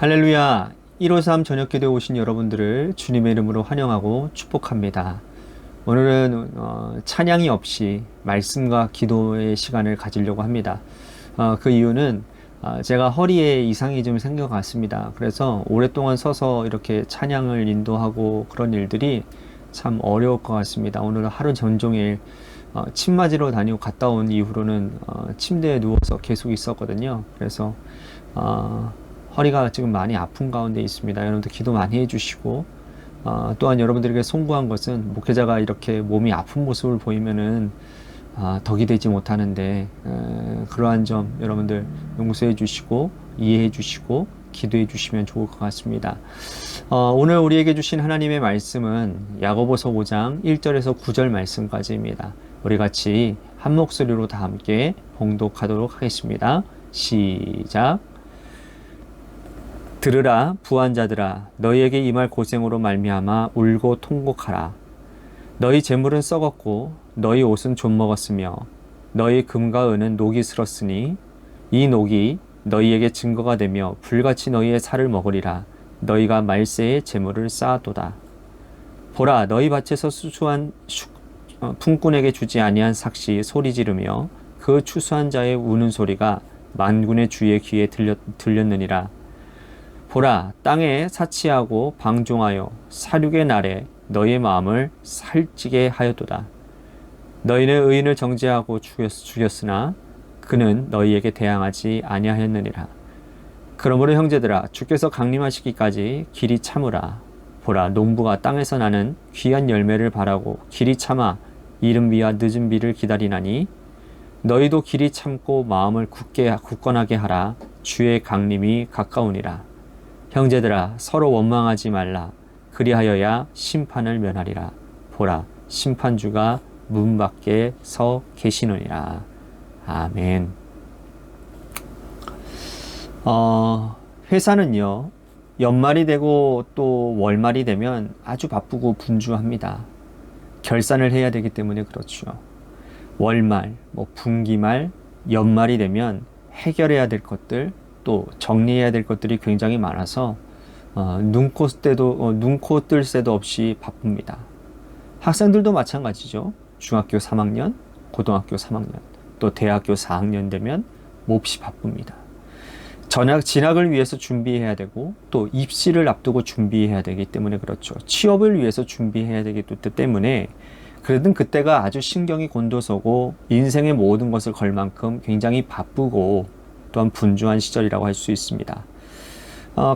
할렐루야. 153 저녁기도에 오신 여러분들을 주님의 이름으로 환영하고 축복합니다. 오늘은 찬양이 없이 말씀과 기도의 시간을 가지려고 합니다. 그 이유는 제가 허리에 이상이 좀 생겨갔습니다. 그래서 오랫동안 서서 이렇게 찬양을 인도하고 그런 일들이 참 어려울 것 같습니다. 오늘은 하루 종일 침 맞으러 다니고 갔다 온 이후로는 침대에 누워서 계속 있었거든요. 그래서 허리가 지금 많이 아픈 가운데 있습니다. 여러분들 기도 많이 해주시고 또한 여러분들에게 송구한 것은 목회자가 이렇게 몸이 아픈 모습을 보이면은 덕이 되지 못하는데 그러한 점 여러분들 용서해 주시고 이해해 주시고 기도해 주시면 좋을 것 같습니다. 오늘 우리에게 주신 하나님의 말씀은 야고보서 5장 1절에서 9절 말씀까지입니다. 우리 같이 한 목소리로 다 함께 봉독하도록 하겠습니다. 시작. 들으라 부한자들아, 너희에게 임할 고생으로 말미암아 울고 통곡하라. 너희 재물은 썩었고 너희 옷은 좀먹었으며 너희 금과 은은 녹이 슬었으니 이 녹이 너희에게 증거가 되며 불같이 너희의 살을 먹으리라. 너희가 말세에 재물을 쌓았도다. 보라, 너희 밭에서 수수한 품꾼에게 주지 아니한 삭시 소리 지르며 그 추수한 자의 우는 소리가 만군의 주의 귀에 들렸느니라. 보라, 땅에 사치하고 방종하여 사륙의 날에 너희의 마음을 살찌게 하였도다. 너희는 의인을 정죄하고 죽였으나 그는 너희에게 대항하지 아니하였느니라. 그러므로 형제들아, 주께서 강림하시기까지 길이 참으라. 보라, 농부가 땅에서 나는 귀한 열매를 바라고 길이 참아 이른 비와 늦은 비를 기다리나니 너희도 길이 참고 마음을 굳건하게 하라. 주의 강림이 가까우니라. 형제들아, 서로 원망하지 말라. 그리하여야 심판을 면하리라. 보라, 심판주가 문 밖에 서 계시느니라. 아멘. 회사는요, 연말이 되고 또 월말이 되면 아주 바쁘고 분주합니다. 결산을 해야 되기 때문에 그렇죠. 월말, 분기말, 연말이 되면 해결해야 될 것들, 또 정리해야 될 것들이 굉장히 많아서 눈코 뜰 새도 없이 바쁩니다. 학생들도 마찬가지죠. 중학교 3학년, 고등학교 3학년, 또 대학교 4학년 되면 몹시 바쁩니다. 진학을 위해서 준비해야 되고 또 입시를 앞두고 준비해야 되기 때문에 그렇죠. 취업을 위해서 준비해야 되기 때문에 그러든 그때가 아주 신경이 곤두서고 인생의 모든 것을 걸 만큼 굉장히 바쁘고 또한 분주한 시절이라고 할 수 있습니다.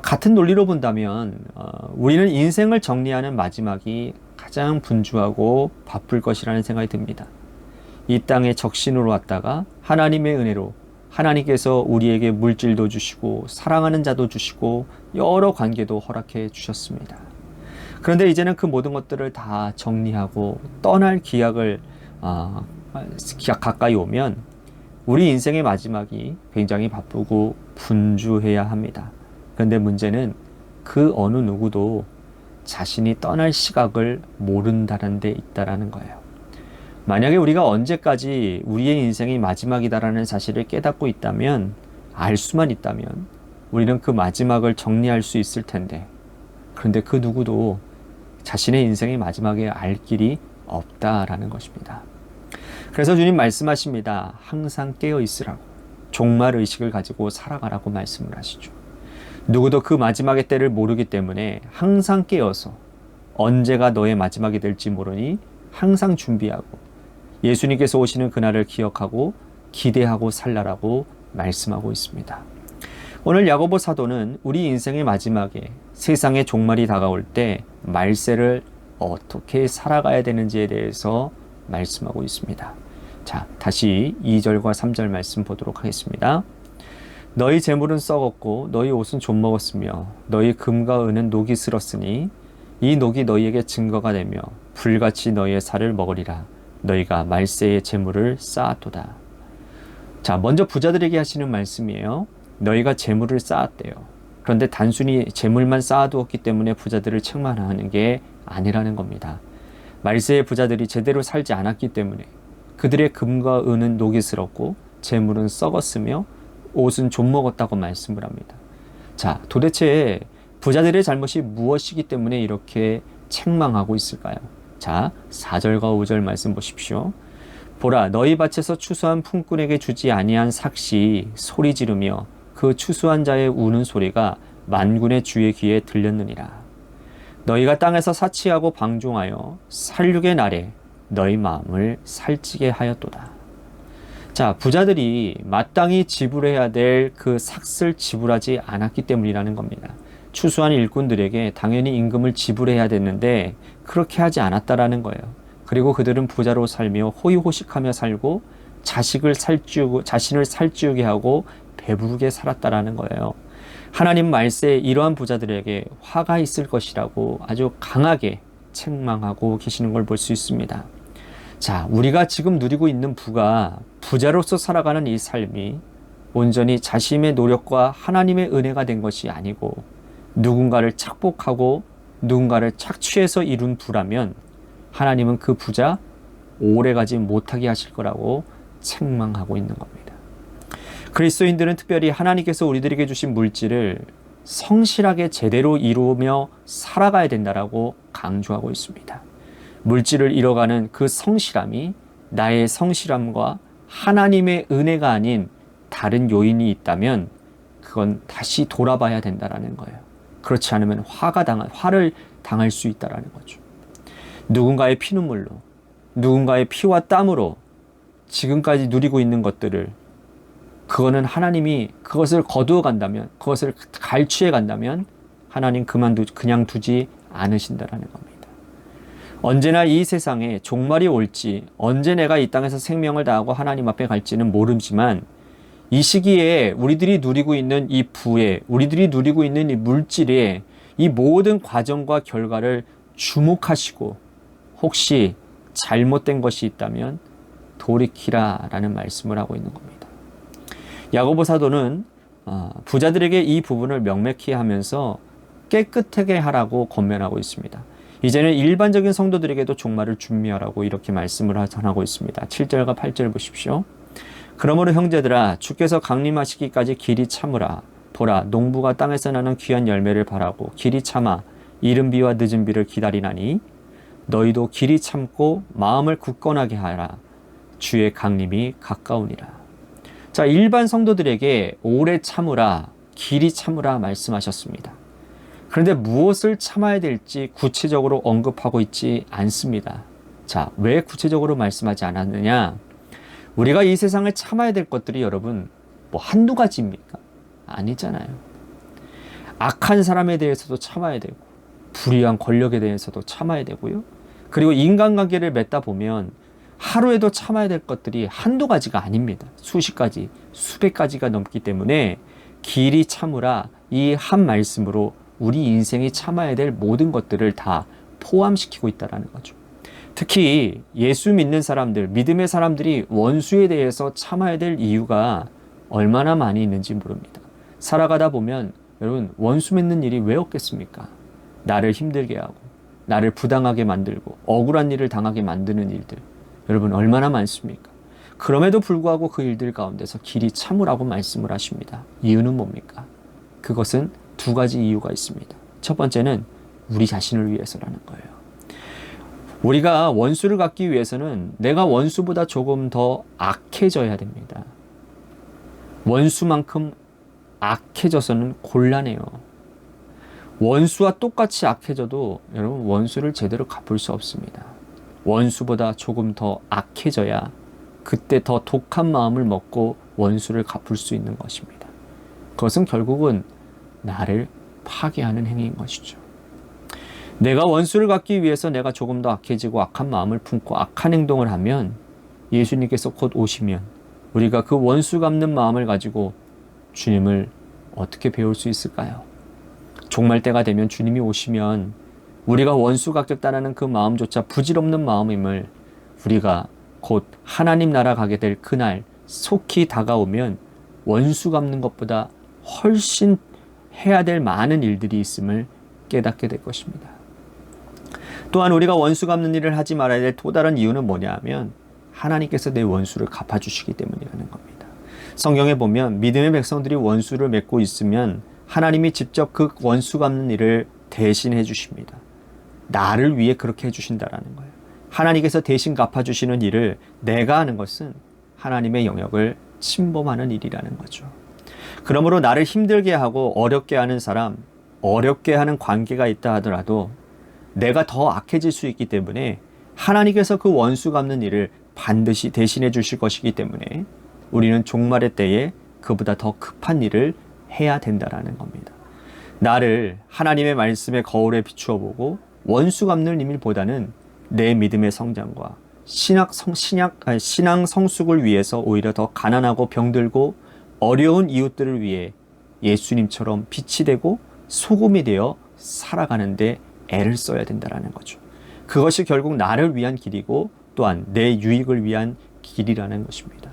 같은 논리로 본다면 우리는 인생을 정리하는 마지막이 가장 분주하고 바쁠 것이라는 생각이 듭니다. 이 땅에 적신으로 왔다가 하나님의 은혜로 하나님께서 우리에게 물질도 주시고 사랑하는 자도 주시고 여러 관계도 허락해 주셨습니다. 그런데 이제는 그 모든 것들을 다 정리하고 떠날 기약 가까이 오면 우리 인생의 마지막이 굉장히 바쁘고 분주해야 합니다. 그런데 문제는 그 어느 누구도 자신이 떠날 시각을 모른다는 데 있다라는 거예요. 만약에 우리가 언제까지 우리의 인생이 마지막이다라는 사실을 깨닫고 있다면, 알 수만 있다면 우리는 그 마지막을 정리할 수 있을 텐데, 그런데 그 누구도 자신의 인생의 마지막에 알 길이 없다라는 것입니다. 그래서 주님 말씀하십니다. 항상 깨어 있으라고, 종말 의식을 가지고 살아가라고 말씀을 하시죠. 누구도 그 마지막의 때를 모르기 때문에 항상 깨어서 언제가 너의 마지막이 될지 모르니 항상 준비하고 예수님께서 오시는 그날을 기억하고 기대하고 살라라고 말씀하고 있습니다. 오늘 야고보 사도는 우리 인생의 마지막에 세상의 종말이 다가올 때 말세를 어떻게 살아가야 되는지에 대해서 말씀하고 있습니다. 자, 다시 2절과 3절 말씀 보도록 하겠습니다. 너희 재물은 썩었고 너희 옷은 좀먹었으며 너희 금과 은은 녹이 슬었으니 이 녹이 너희에게 증거가 되며 불같이 너희의 살을 먹으리라. 너희가 말세의 재물을 쌓았도다. 자, 먼저 부자들에게 하시는 말씀이에요. 너희가 재물을 쌓았대요. 그런데 단순히 재물만 쌓아두었기 때문에 부자들을 책망하는 게 아니라는 겁니다. 말세의 부자들이 제대로 살지 않았기 때문에 그들의 금과 은은 녹이 슬었고 재물은 썩었으며 옷은 좀먹었다고 말씀을 합니다. 자, 도대체 부자들의 잘못이 무엇이기 때문에 이렇게 책망하고 있을까요? 자, 4절과 5절 말씀 보십시오. 보라, 너희 밭에서 추수한 품꾼에게 주지 아니한 삭시 소리 지르며 그 추수한 자의 우는 소리가 만군의 주의 귀에 들렸느니라. 너희가 땅에서 사치하고 방종하여 살육의 날에 너희 마음을 살찌게 하였도다. 자, 부자들이 마땅히 지불해야 될 그 삭을 지불하지 않았기 때문이라는 겁니다. 추수한 일꾼들에게 당연히 임금을 지불해야 됐는데 그렇게 하지 않았다라는 거예요. 그리고 그들은 부자로 살며 호의호식하며 살고 자신을 살찌우게 하고 배부르게 살았다라는 거예요. 하나님 말세에 이러한 부자들에게 화가 있을 것이라고 아주 강하게 책망하고 계시는 걸 볼 수 있습니다. 자, 우리가 지금 누리고 있는 부자로서 살아가는 이 삶이 온전히 자신의 노력과 하나님의 은혜가 된 것이 아니고 누군가를 착복하고 누군가를 착취해서 이룬 부라면 하나님은 그 부자 오래가지 못하게 하실 거라고 책망하고 있는 겁니다. 그리스도인들은 특별히 하나님께서 우리들에게 주신 물질을 성실하게 제대로 이루며 살아가야 된다라고 강조하고 있습니다. 물질을 잃어가는 그 성실함이 나의 성실함과 하나님의 은혜가 아닌 다른 요인이 있다면 그건 다시 돌아봐야 된다라는 거예요. 그렇지 않으면 화를 당할 수 있다라는 거죠. 누군가의 피눈물로, 누군가의 피와 땀으로 지금까지 누리고 있는 것들을 그거는 하나님이 그것을 거두어 간다면, 그것을 갈취해 간다면 하나님 그냥 두지 않으신다라는 겁니다. 언제나 이 세상에 종말이 올지, 언제 내가 이 땅에서 생명을 다하고 하나님 앞에 갈지는 모르지만 이 시기에 우리들이 누리고 있는 이 부에, 우리들이 누리고 있는 이 물질에 이 모든 과정과 결과를 주목하시고 혹시 잘못된 것이 있다면 돌이키라라는 말씀을 하고 있는 겁니다. 야고보 사도는 부자들에게 이 부분을 명백히 하면서 깨끗하게 하라고 권면하고 있습니다. 이제는 일반적인 성도들에게도 종말을 준비하라고 이렇게 말씀을 전하고 있습니다. 7절과 8절 보십시오. 그러므로 형제들아, 주께서 강림하시기까지 길이 참으라. 보라, 농부가 땅에서 나는 귀한 열매를 바라고 길이 참아 이른 비와 늦은 비를 기다리나니 너희도 길이 참고 마음을 굳건하게 하라. 주의 강림이 가까우니라. 자, 일반 성도들에게 오래 참으라, 길이 참으라 말씀하셨습니다. 그런데 무엇을 참아야 될지 구체적으로 언급하고 있지 않습니다. 자, 왜 구체적으로 말씀하지 않았느냐? 우리가 이 세상을 참아야 될 것들이 여러분 한두 가지입니까? 아니잖아요. 악한 사람에 대해서도 참아야 되고 불의한 권력에 대해서도 참아야 되고요. 그리고 인간관계를 맺다 보면 하루에도 참아야 될 것들이 한두 가지가 아닙니다. 수십 가지, 수백 가지가 넘기 때문에 길이 참으라 이 한 말씀으로 우리 인생이 참아야 될 모든 것들을 다 포함시키고 있다는 거죠. 특히 예수 믿는 사람들, 믿음의 사람들이 원수에 대해서 참아야 될 이유가 얼마나 많이 있는지 모릅니다. 살아가다 보면 여러분 원수 맺는 일이 왜 없겠습니까? 나를 힘들게 하고 나를 부당하게 만들고 억울한 일을 당하게 만드는 일들 여러분 얼마나 많습니까? 그럼에도 불구하고 그 일들 가운데서 길이 참으라고 말씀을 하십니다. 이유는 뭡니까? 그것은 두 가지 이유가 있습니다. 첫 번째는 우리 자신을 위해서라는 거예요. 우리가 원수를 갚기 위해서는 내가 원수보다 조금 더 악해져야 됩니다. 원수만큼 악해져서는 곤란해요. 원수와 똑같이 악해져도 여러분 원수를 제대로 갚을 수 없습니다. 원수보다 조금 더 악해져야 그때 더 독한 마음을 먹고 원수를 갚을 수 있는 것입니다. 그것은 결국은 나를 파괴하는 행위인 것이죠. 내가 원수를 갚기 위해서 내가 조금 더 악해지고 악한 마음을 품고 악한 행동을 하면 예수님께서 곧 오시면 우리가 그 원수 갚는 마음을 가지고 주님을 어떻게 배울 수 있을까요? 종말 때가 되면 주님이 오시면 우리가 원수 갚겠다는 그 마음조차 부질없는 마음임을 우리가 곧 하나님 나라 가게 될 그날 속히 다가오면 원수 갚는 것보다 훨씬 해야 될 많은 일들이 있음을 깨닫게 될 것입니다. 또한 우리가 원수 갚는 일을 하지 말아야 될 또 다른 이유는 뭐냐 하면 하나님께서 내 원수를 갚아주시기 때문이라는 겁니다. 성경에 보면 믿음의 백성들이 원수를 맺고 있으면 하나님이 직접 그 원수 갚는 일을 대신해 주십니다. 나를 위해 그렇게 해주신다라는 거예요. 하나님께서 대신 갚아주시는 일을 내가 하는 것은 하나님의 영역을 침범하는 일이라는 거죠. 그러므로 나를 힘들게 하고 어렵게 하는 사람, 어렵게 하는 관계가 있다 하더라도 내가 더 악해질 수 있기 때문에 하나님께서 그 원수 갚는 일을 반드시 대신해 주실 것이기 때문에 우리는 종말의 때에 그보다 더 급한 일을 해야 된다라는 겁니다. 나를 하나님의 말씀의 거울에 비추어 보고 원수 갚는 일보다는 내 믿음의 성장과 신앙 성숙을 위해서 오히려 더 가난하고 병들고 어려운 이웃들을 위해 예수님처럼 빛이 되고 소금이 되어 살아가는데 애를 써야 된다는 거죠. 그것이 결국 나를 위한 길이고 또한 내 유익을 위한 길이라는 것입니다.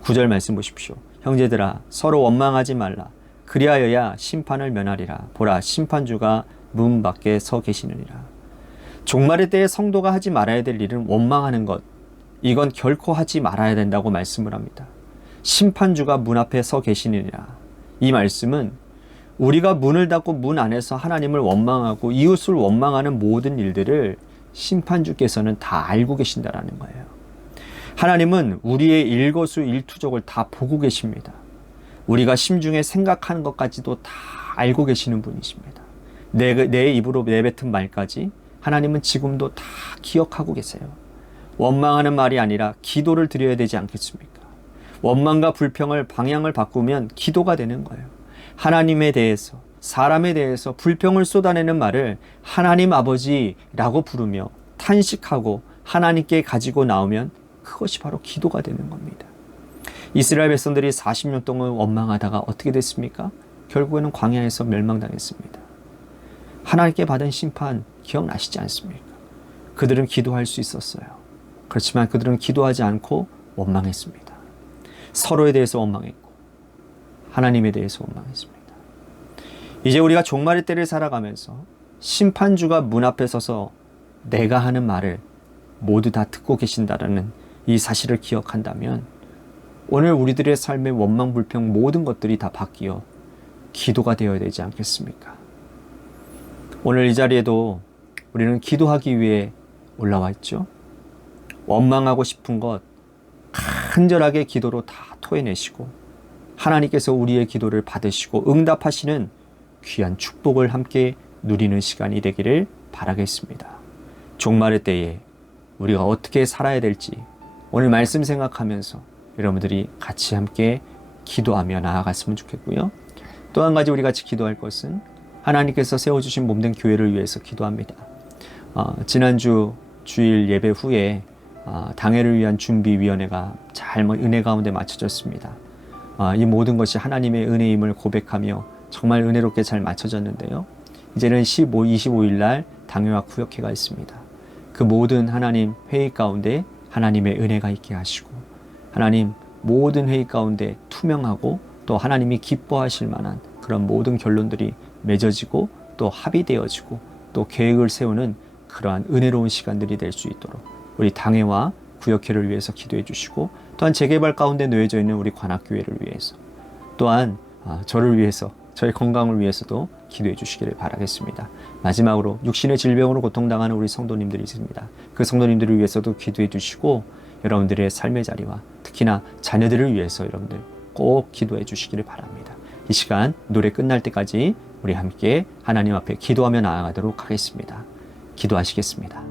9절 말씀 보십시오. 형제들아 서로 원망하지 말라. 그리하여야 심판을 면하리라. 보라 심판주가 문 밖에 서 계시느니라. 종말의 때에 성도가 하지 말아야 될 일은 원망하는 것. 이건 결코 하지 말아야 된다고 말씀을 합니다. 심판주가 문 앞에 서 계시느니라. 이 말씀은 우리가 문을 닫고 문 안에서 하나님을 원망하고 이웃을 원망하는 모든 일들을 심판주께서는 다 알고 계신다라는 거예요. 하나님은 우리의 일거수일투족을 다 보고 계십니다. 우리가 심중에 생각하는 것까지도 다 알고 계시는 분이십니다. 내 입으로 내뱉은 말까지 하나님은 지금도 다 기억하고 계세요. 원망하는 말이 아니라 기도를 드려야 되지 않겠습니까? 원망과 불평을 방향을 바꾸면 기도가 되는 거예요. 하나님에 대해서, 사람에 대해서 불평을 쏟아내는 말을 하나님 아버지라고 부르며 탄식하고 하나님께 가지고 나오면 그것이 바로 기도가 되는 겁니다. 이스라엘 백성들이 40년 동안 원망하다가 어떻게 됐습니까? 결국에는 광야에서 멸망당했습니다. 하나님께 받은 심판 기억나시지 않습니까? 그들은 기도할 수 있었어요. 그렇지만 그들은 기도하지 않고 원망했습니다. 서로에 대해서 원망했고 하나님에 대해서 원망했습니다. 이제 우리가 종말의 때를 살아가면서 심판주가 문 앞에 서서 내가 하는 말을 모두 다 듣고 계신다라는 이 사실을 기억한다면 오늘 우리들의 삶의 원망, 불평 모든 것들이 다 바뀌어 기도가 되어야 되지 않겠습니까? 오늘 이 자리에도 우리는 기도하기 위해 올라와 있죠. 원망하고 싶은 것 간절하게 기도로 다 토해내시고 하나님께서 우리의 기도를 받으시고 응답하시는 귀한 축복을 함께 누리는 시간이 되기를 바라겠습니다. 종말의 때에 우리가 어떻게 살아야 될지 오늘 말씀 생각하면서 여러분들이 같이 함께 기도하며 나아갔으면 좋겠고요. 또 한 가지 우리 같이 기도할 것은 하나님께서 세워주신 몸된 교회를 위해서 기도합니다. 지난주 주일 예배 후에 당회를 위한 준비위원회가 잘 은혜 가운데 마쳐졌습니다. 이 모든 것이 하나님의 은혜임을 고백하며 정말 은혜롭게 잘 마쳐졌는데요. 이제는 25일 날 당회와 구역회가 있습니다. 그 모든 하나님 회의 가운데 하나님의 은혜가 있게 하시고 하나님 모든 회의 가운데 투명하고 또 하나님이 기뻐하실 만한 그런 모든 결론들이 맺어지고 또 합의되어지고 또 계획을 세우는 그러한 은혜로운 시간들이 될 수 있도록 우리 당회와 구역회를 위해서 기도해 주시고 또한 재개발 가운데 놓여져 있는 우리 관악교회를 위해서 또한 저를 위해서 저의 건강을 위해서도 기도해 주시기를 바라겠습니다. 마지막으로 육신의 질병으로 고통당하는 우리 성도님들이 있습니다. 그 성도님들을 위해서도 기도해 주시고 여러분들의 삶의 자리와 특히나 자녀들을 위해서 여러분들 꼭 기도해 주시기를 바랍니다. 이 시간 노래 끝날 때까지 우리 함께 하나님 앞에 기도하며 나아가도록 하겠습니다. 기도하시겠습니다.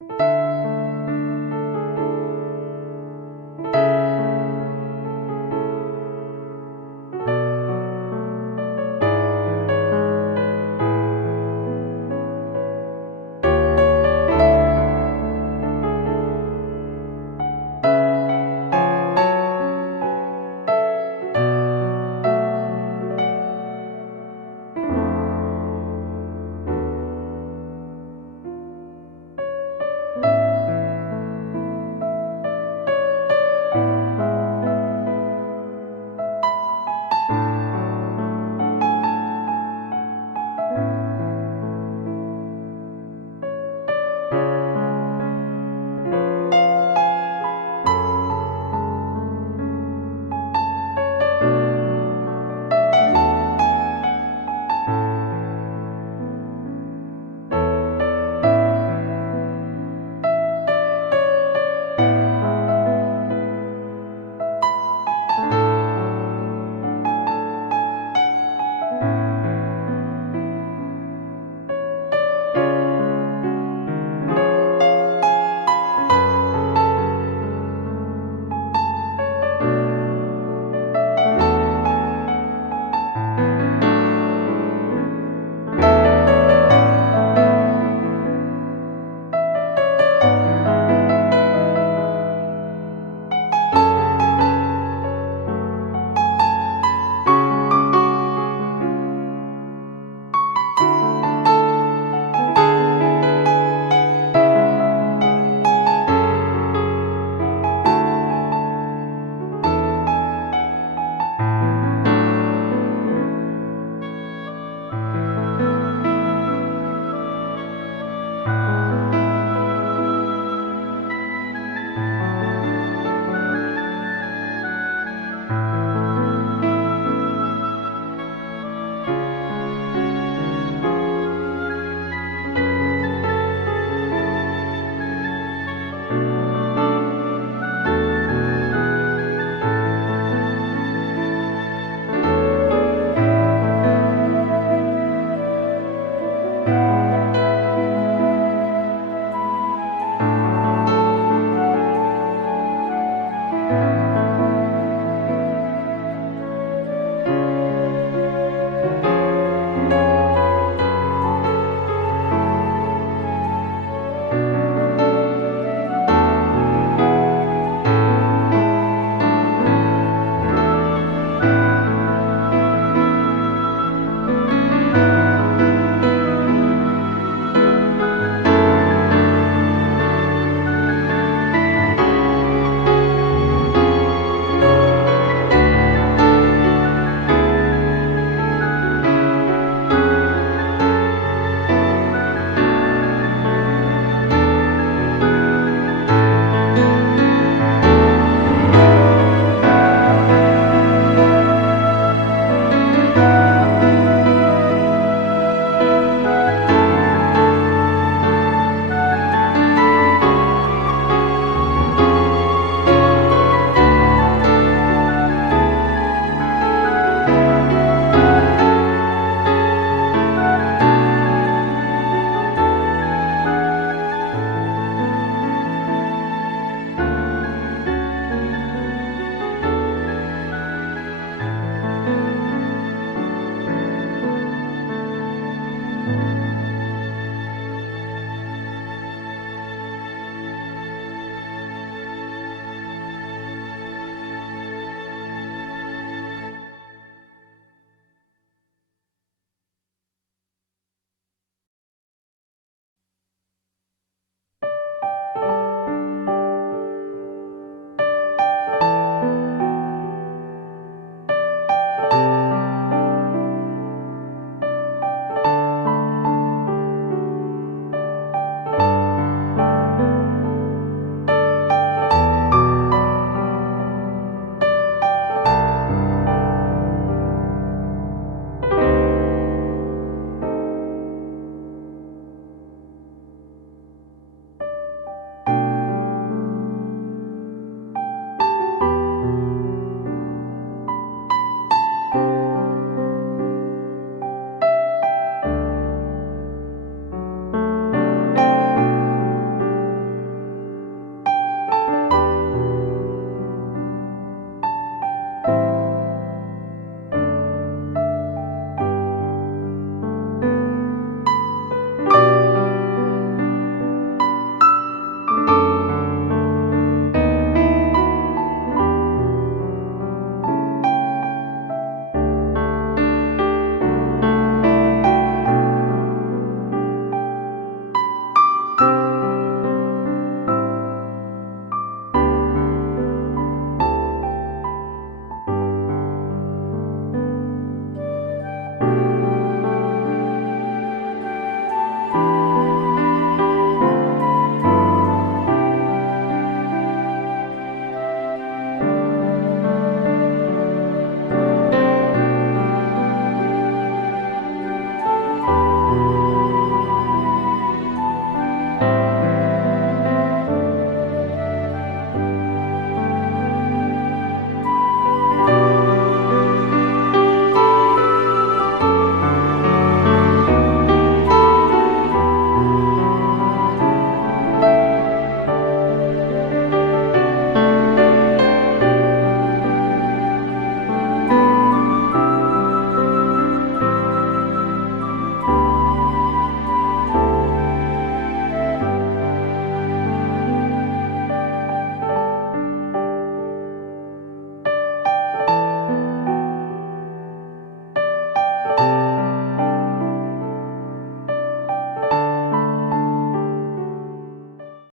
네.